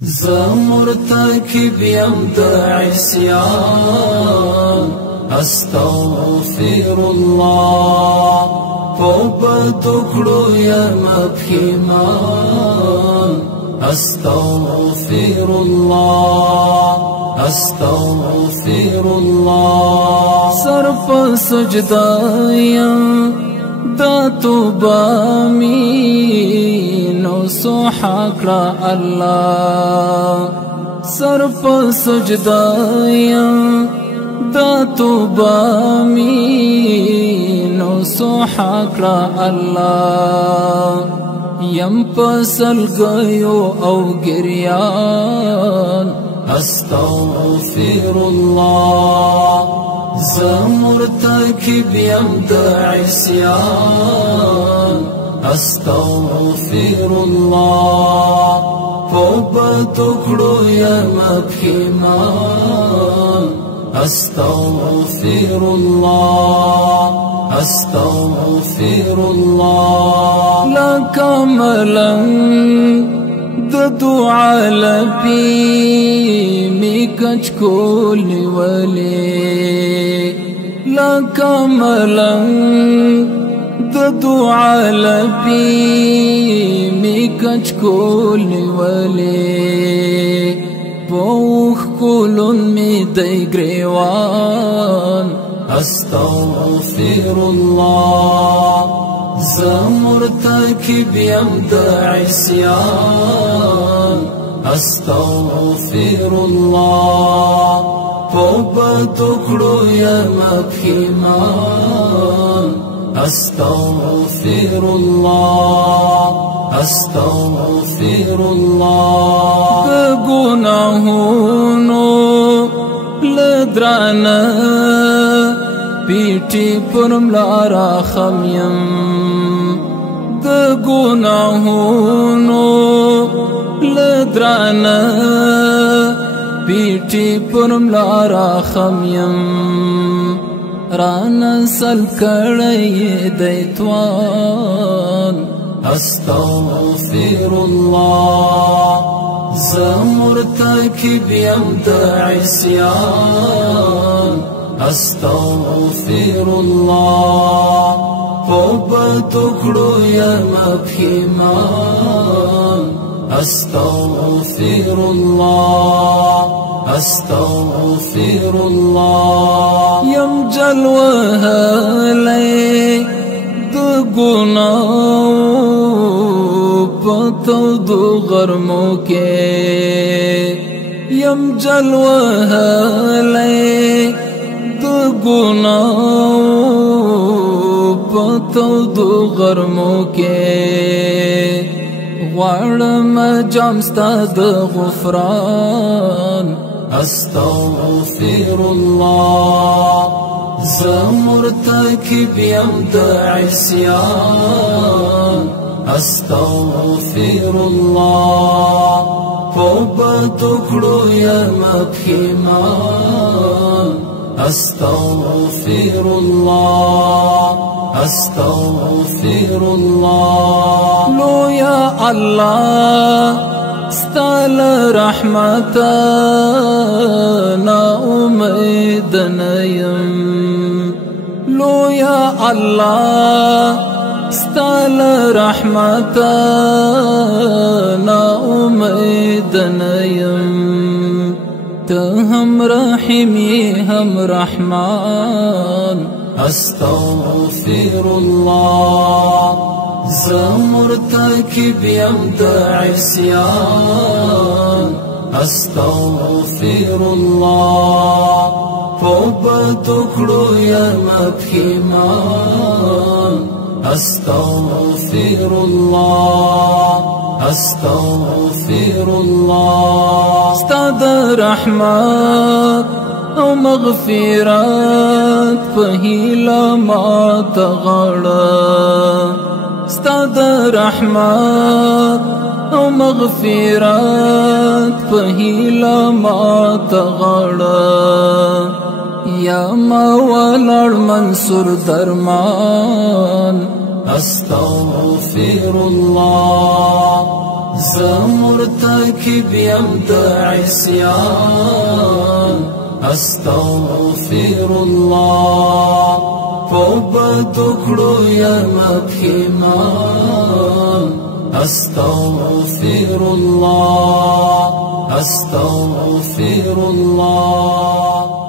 زمرتكب يمدع عصيان استغفر الله توبتكلو يا مبخمان استغفر الله استغفر الله صرف سجدايا دا توبا مینو سوحاکڑا اللہ صرف سجدایا دا توبا مینو سوحاکڑا اللہ یم پسل گیو او گریان استغفر الله زمرتكب يمدع عصيان استغفر الله توبتكلو يا مبخمان استغفر الله استغفر الله لك ملن دعا لبي ميكج كل ولي لك ملن دعا لبي ميكج كل ولي بوخ كل ميدي غريوان استغفر الله زمرتكب يمدع عصيان استغفر الله توبتكلو يا مبخمان استغفر الله استغفر الله گناہونو لدرانا پیٹی پرم لارا خمیم د گناہونو لدرانا پیٹی پرم لارا خمیم رانا سل کڑی دیتوان استغفر الله زمرتكب يمدع عصيان استغفر الله توبتكلو يا مبخمان استغفر الله استغفر الله يم جلوها لي دگناو پتو دو غرمو کے یم جلوها لي دگناو پتو دو غرمو کے غوارم جامستا د غفران استغفر الله زمرتكب يمدع عصيان استغفر الله توبتكلو يا مبخمان استغفر الله استغفر الله لو يا الله استال رحمتنا امید نیم لو يا الله استال رحمتنا امید نیم تهم رحمی هم رحمان استغفر الله زمرتكب يمدع عصيان استغفر الله توبتكلو يا مبخمان استغفر الله استغفر الله استاد رحمت او مغفرات پهیلا ما تغړه استاد رحمت او مغفرات پهیلا ما تغړه یا مولا منصور درمان استغفر الله زمرتكب يبدأ عصيان أستغفر الله فبدكرو يا مبهمان أستغفر الله أستغفر الله